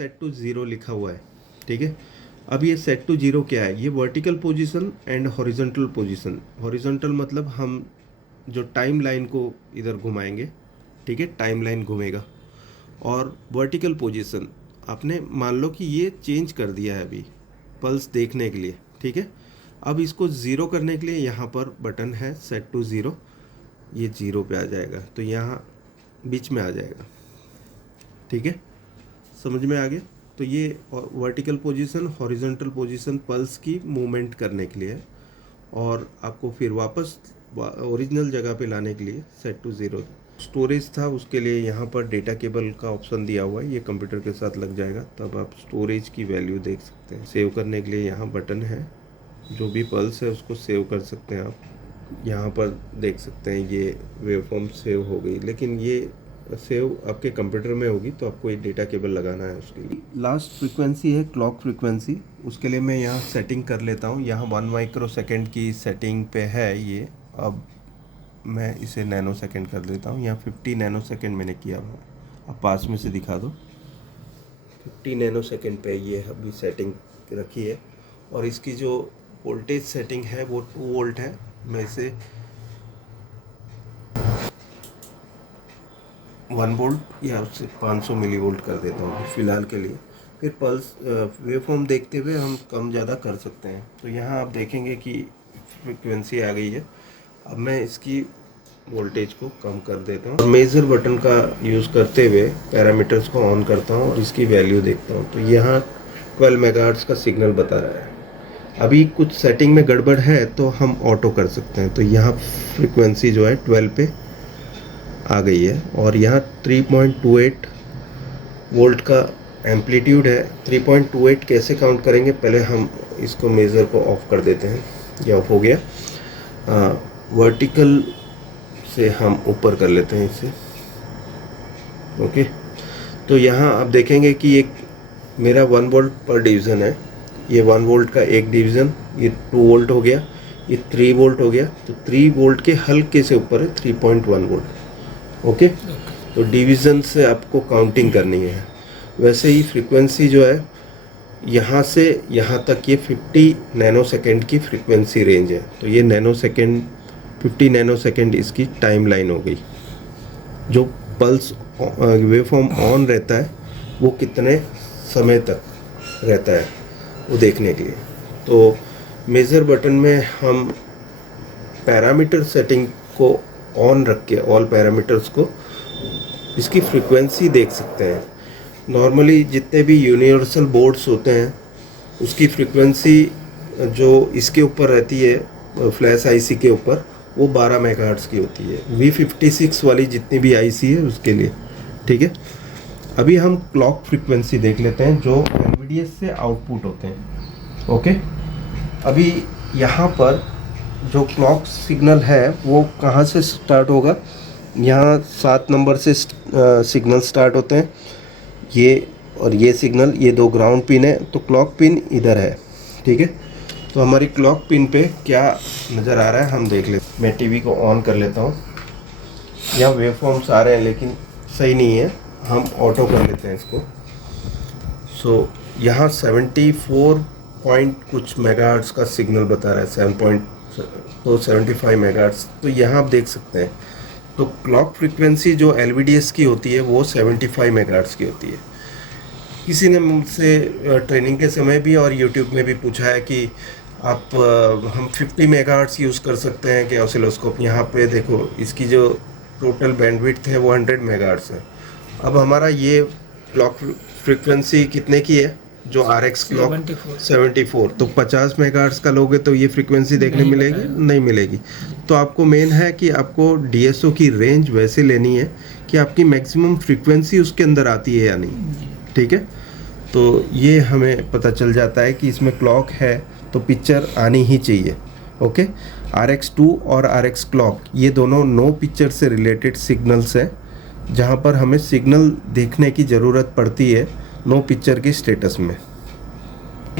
Set to zero लिखा हुआ है, ठीक है। अब ये सेट टू ज़ीरो क्या है? ये vertical position and horizontal position. Horizontal मतलब हम जो टाइम लाइन को इधर घुमाएंगे, ठीक है, टाइम लाइन घूमेगा। और वर्टिकल पोजीशन आपने मान लो कि ये चेंज कर दिया है अभी पल्स देखने के लिए, ठीक है। अब इसको ज़ीरो करने के लिए यहाँ पर बटन है सेट टू ज़ीरो, ये ज़ीरो पे आ जाएगा, तो यहाँ बीच में आ जाएगा, ठीक है। समझ में आ गया? तो ये vertical position, horizontal position pulse की मूवमेंट करने के लिए है, और आपको फिर वापस ओरिजिनल जगह पे लाने के लिए सेट टू ज़ीरो। स्टोरेज था, उसके लिए यहाँ पर डेटा केबल का ऑप्शन दिया हुआ है, ये कंप्यूटर के साथ लग जाएगा, तब आप स्टोरेज की वैल्यू देख सकते हैं। सेव करने के लिए यहाँ बटन है, जो भी पल्स है उसको सेव कर सकते हैं आप। यहाँ पर देख सकते हैं ये वेवफॉर्म सेव हो गई, लेकिन ये सेव आपके कंप्यूटर में होगी, तो आपको एक डेटा केबल लगाना है उसके लिए। लास्ट फ्रीक्वेंसी है क्लॉक फ्रीक्वेंसी, उसके लिए मैं यहाँ सेटिंग कर लेता हूँ। यहाँ 1 माइक्रोसेकंड की सेटिंग पे है ये, अब मैं इसे नैनो सेकंड कर देता हूँ। यहाँ 50 नैनो सेकंड मैंने किया हुआ, अब पास में से दिखा दो। 50 नैनो सेकंड पे ये अभी सेटिंग रखी है, और इसकी जो वोल्टेज सेटिंग है वो 2 वोल्ट है। मैं इसे 1 वोल्ट या उससे 500 मिली वोल्ट कर देता हूँ फिलहाल के लिए। फिर पल्स वेवफॉर्म देखते हुए हम कम ज़्यादा कर सकते हैं। तो यहाँ आप देखेंगे कि फ्रिक्वेंसी आ गई है। अब मैं इसकी वोल्टेज को कम कर देता हूँ, और मेजर बटन का यूज़ करते हुए पैरामीटर्स को ऑन करता हूँ और इसकी वैल्यू देखता हूँ। तो यहाँ 12 मेगाहर्ट्ज़ का सिग्नल बता रहा है। अभी कुछ सेटिंग में गड़बड़ है तो हम ऑटो कर सकते हैं। तो यहाँ फ्रिक्वेंसी जो है 12 पे आ गई है, और यहाँ 3.28 वोल्ट का एम्पलीट्यूड है। 3.28 कैसे काउंट करेंगे? पहले हम इसको मेज़र को ऑफ कर देते हैं, ये ऑफ हो गया। वर्टिकल से हम ऊपर कर लेते हैं इसे, ओके। तो यहाँ आप देखेंगे कि एक मेरा 1 वोल्ट पर डिवीज़न है, ये 1 वोल्ट का एक डिवीज़न, ये 2 वोल्ट हो गया, ये 3 वोल्ट हो गया। तो 3 वोल्ट के हल्के से ऊपर है 3.1 वोल्ट, ओके। तो डिवीज़न से आपको काउंटिंग करनी है। वैसे ही फ्रीक्वेंसी जो है यहाँ से यहाँ तक ये 50 नैनो सेकेंड की फ्रीक्वेंसी रेंज है। तो ये नैनो सेकेंड 50 नैनो सेकेंड इसकी टाइम लाइन हो गई। जो पल्स वेवफॉर्म ऑन रहता है वो कितने समय तक रहता है वो देखने के लिए। तो मेज़र बटन में हम पैरामीटर सेटिंग को ऑन रख के ऑल पैरामीटर्स को इसकी फ्रीक्वेंसी देख सकते हैं। नॉर्मली जितने भी यूनिवर्सल बोर्ड्स होते हैं उसकी फ्रीक्वेंसी जो इसके ऊपर रहती है फ्लैश आईसी के ऊपर, वो 12 मेगाहर्ट्ज़ की होती है। V56 वाली जितनी भी आईसी है उसके लिए, ठीक है। अभी हम क्लॉक फ्रीक्वेंसी देख लेते हैं जो NVIDIA से आउटपुट होते हैं, ओके। अभी यहाँ पर जो क्लॉक सिग्नल है वो कहाँ से स्टार्ट होगा? यहाँ 7 नंबर से सिग्नल स्टार्ट होते हैं, ये और ये सिग्नल, ये 2 ग्राउंड पिन है, तो क्लॉक पिन इधर है, ठीक है। तो हमारी क्लॉक पिन पे क्या नज़र आ रहा है हम देख लेते हैं। मैं टीवी को ऑन कर लेता हूँ। यहाँ वेवफॉर्म्स आ रहे हैं लेकिन सही नहीं है, हम ऑटो कर लेते हैं इसको। सो यहाँ 74 पॉइंट कुछ मेगाहर्ट्ज़ का सिग्नल बता रहा है, 75 मेगाहर्ट्ज़। तो यहाँ आप देख सकते हैं। तो क्लॉक फ्रीक्वेंसी जो LVDS की होती है वो 75 मेगाहर्ट्ज़ की होती है। किसी ने मुझसे ट्रेनिंग के समय भी और यूट्यूब में भी पूछा है कि आप हम 50 मेगाहर्ट्ज़ यूज़ कर सकते हैं कि ऑसिलोस्कोप। यहाँ पे देखो इसकी जो टोटल बैंडविड्थ है वो 100 मेगाहर्ट्ज़ है। अब हमारा ये क्लॉक फ्रीक्वेंसी कितने की है जो RX क्लॉक 74, तो 50 मेगाहर्ट्ज़ का लोगे तो ये फ्रीक्वेंसी देखने मिलेगी नहीं मिलेगी। तो आपको मेन है कि आपको DSO की रेंज वैसे लेनी है कि आपकी मैक्सिमम फ्रीक्वेंसी उसके अंदर आती है या नहीं, ठीक है। तो ये हमें पता चल जाता है कि इसमें क्लॉक है तो पिक्चर आनी ही चाहिए, ओके। RX2 और RX क्लॉक ये दोनों नो पिक्चर से रिलेटेड सिग्नल्स हैं, जहाँ पर हमें सिग्नल देखने की ज़रूरत पड़ती है नो पिक्चर की स्टेटस में।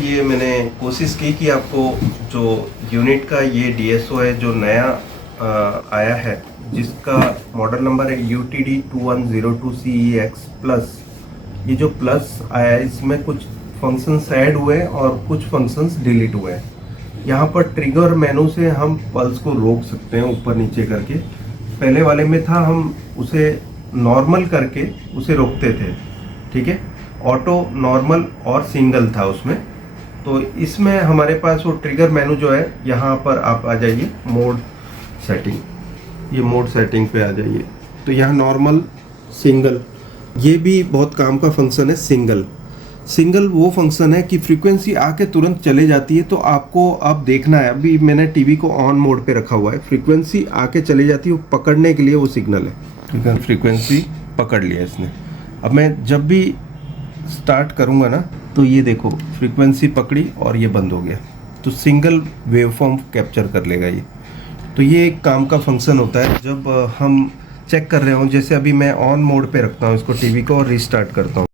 ये मैंने कोशिश की कि आपको जो यूनिट का ये DSO है जो नया आया है, जिसका मॉडल नंबर है UTD 2102CEX+, ये जो प्लस आया है इसमें कुछ फंक्शंस ऐड हुए और कुछ फंक्शंस डिलीट हुए हैं। यहाँ पर ट्रिगर मेनू से हम पल्स को रोक सकते हैं ऊपर नीचे करके। पहले वाले में था हम उसे नॉर्मल करके उसे रोकते थे, ठीक है, ऑटो, नॉर्मल और सिंगल था उसमें। तो इसमें हमारे पास वो ट्रिगर मेनू जो है, यहाँ पर आप आ जाइए मोड सेटिंग, ये मोड सेटिंग पे आ जाइए। तो यहाँ नॉर्मल, सिंगल, ये भी बहुत काम का फंक्शन है। सिंगल वो फंक्शन है कि फ्रीक्वेंसी आके तुरंत चले जाती है, तो आपको अब देखना है। अभी मैंने टीवी को ऑन मोड पे रखा हुआ है, फ्रीक्वेंसी आके चली जाती है, वो पकड़ने के लिए वो सिग्नल है, ठीक है। फ्रीक्वेंसी पकड़ लिया इसने। अब मैं जब भी स्टार्ट करूँगा ना, तो ये देखो फ्रीक्वेंसी पकड़ी और ये बंद हो गया, तो सिंगल वेवफॉर्म कैप्चर कर लेगा ये। तो ये एक काम का फंक्शन होता है जब हम चेक कर रहे हो। जैसे अभी मैं ऑन मोड पे रखता हूँ इसको, टीवी को, और रीस्टार्ट करता हूँ।